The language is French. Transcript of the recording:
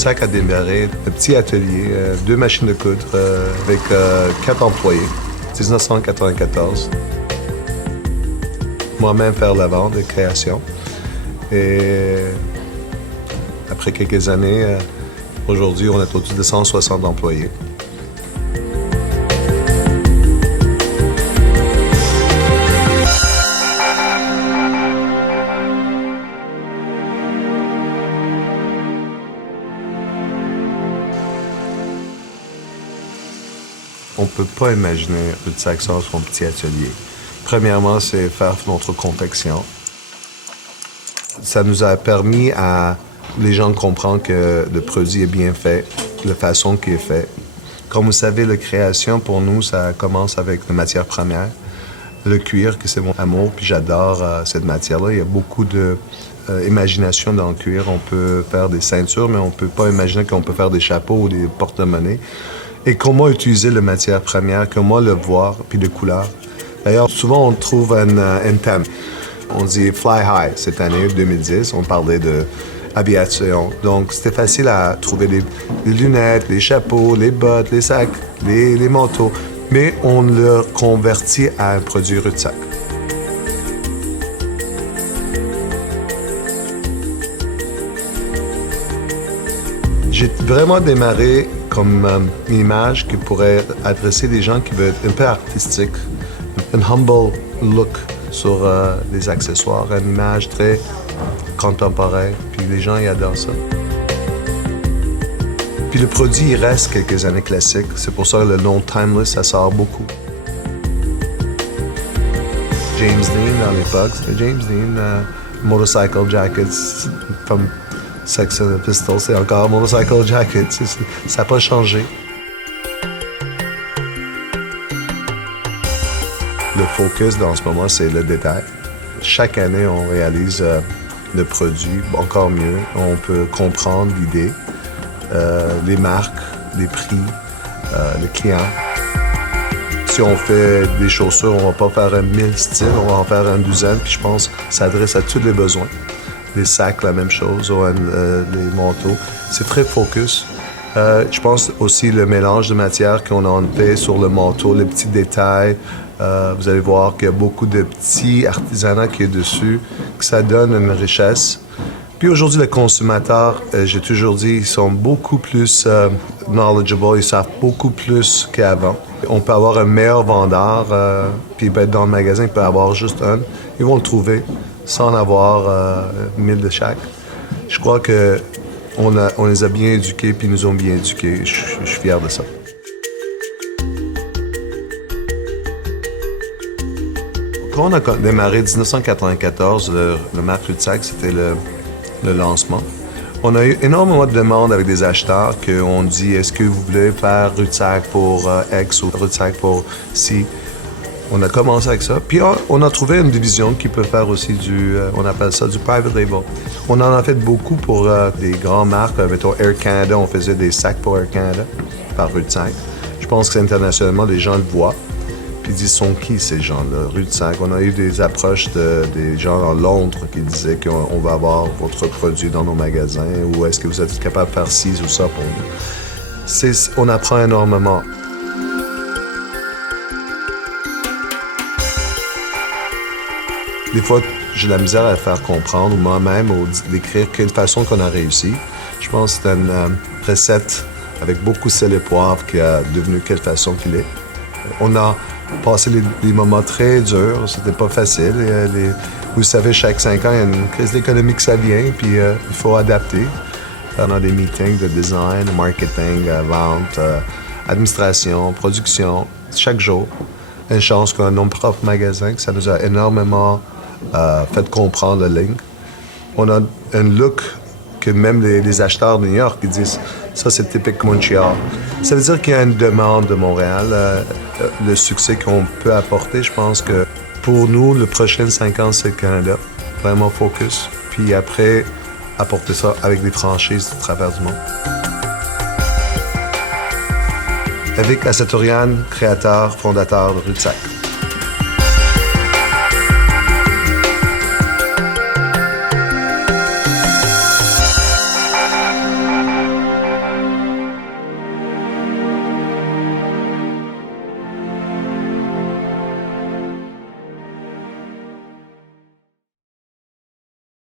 Rudsac a démarré un petit atelier, 2 machines de coudre avec 4 employés, 1994. Moi-même faire la vente et création. Et après quelques années, aujourd'hui, on est au-dessus de 160 employés. On ne peut pas imaginer Rudsac sans son petit atelier. Premièrement, c'est faire notre confection. Ça nous a permis à les gens de comprendre que le produit est bien fait, de la façon qu'il est fait. Comme vous savez, la création, pour nous, ça commence avec la matière première. Le cuir, que c'est mon amour, puis j'adore cette matière-là. Il y a beaucoup d'imagination dans le cuir. On peut faire des ceintures, mais on ne peut pas imaginer qu'on peut faire des chapeaux ou des porte-monnaies. Et comment utiliser la matière première, comment le voir, puis les couleurs. D'ailleurs, souvent, on trouve un thème. On dit « Fly High » cette année, 2010. On parlait d'aviation. Donc, c'était facile à trouver les lunettes, les chapeaux, les bottes, les sacs, les manteaux. Mais on le convertit à un produit Rudsac. J'ai vraiment démarré comme une image qui pourrait adresser des gens qui veulent être un peu artistiques, un humble look sur les accessoires, une image très contemporaine, puis les gens ils adorent ça. Puis le produit il reste quelques années classiques, c'est pour ça que le nom Timeless ça sort beaucoup. James Dean dans l'époque, c'était James Dean, Motorcycle Jackets, comme Sex and the Pistols, c'est encore Motorcycle Jacket, ça n'a pas changé. Le focus dans ce moment, c'est le détail. Chaque année, on réalise le produit encore mieux. On peut comprendre l'idée, les marques, les prix, le client. Si on fait des chaussures, on ne va pas faire 1000 styles, on va en faire une douzaine, puis je pense que ça s'adresse à tous les besoins. Les sacs, la même chose, les manteaux. C'est très focus. Je pense aussi le mélange de matières qu'on en fait sur le manteau, les petits détails. Vous allez voir qu'il y a beaucoup de petits artisanats qui est dessus, que ça donne une richesse. Puis aujourd'hui, les consommateurs, j'ai toujours dit, ils sont beaucoup plus knowledgeable, ils savent beaucoup plus qu'avant. On peut avoir un meilleur vendeur, puis il peut être dans le magasin, il peut avoir juste un. Ils vont le trouver sans en avoir 1000 de chaque. Je crois qu'on les a bien éduqués, puis ils nous ont bien éduqués. Je suis fier de ça. Quand on a démarré en 1994, le marque Rudsac, c'était le lancement. On a eu énormément de demandes avec des acheteurs qu'on dit « Est-ce que vous voulez faire Rudsac pour X ou Rudsac pour C ?» On a commencé avec ça. Puis on a trouvé une division qui peut faire aussi on appelle ça du private label. On en a fait beaucoup pour des grandes marques. Mettons Air Canada, on faisait des sacs pour Air Canada par Rudsac. Je pense que internationalement, les gens le voient. Puis ils disent, sont qui ces gens-là, Rudsac? On a eu des approches des gens en Londres qui disaient qu'on va avoir votre produit dans nos magasins ou est-ce que vous êtes capable de faire ci ou ça pour nous? On apprend énormément. Des fois, j'ai de la misère à faire comprendre moi-même ou d'écrire quelle façon qu'on a réussi. Je pense que c'est une recette avec beaucoup de sel et poivre qui a devenu quelle façon qu'il est. On a passé des moments très durs, c'était pas facile. Vous savez, chaque 5 ans, il y a une crise d'économie qui ça vient, puis il faut adapter. On a des meetings de design, marketing, vente, administration, production, chaque jour. Une chance qu'on a nos propres magasins, que ça nous a énormément fait comprendre la ligne. On a un look que même les acheteurs de New York ils disent ça c'est typique Montréal. Ça veut dire qu'il y a une demande de Montréal. Le succès qu'on peut apporter, je pense que pour nous, le prochain 5 ans, c'est le Canada. Vraiment focus. Puis après, apporter ça avec des franchises à travers du monde. Avec Assatorian, créateur, fondateur de Rudsac.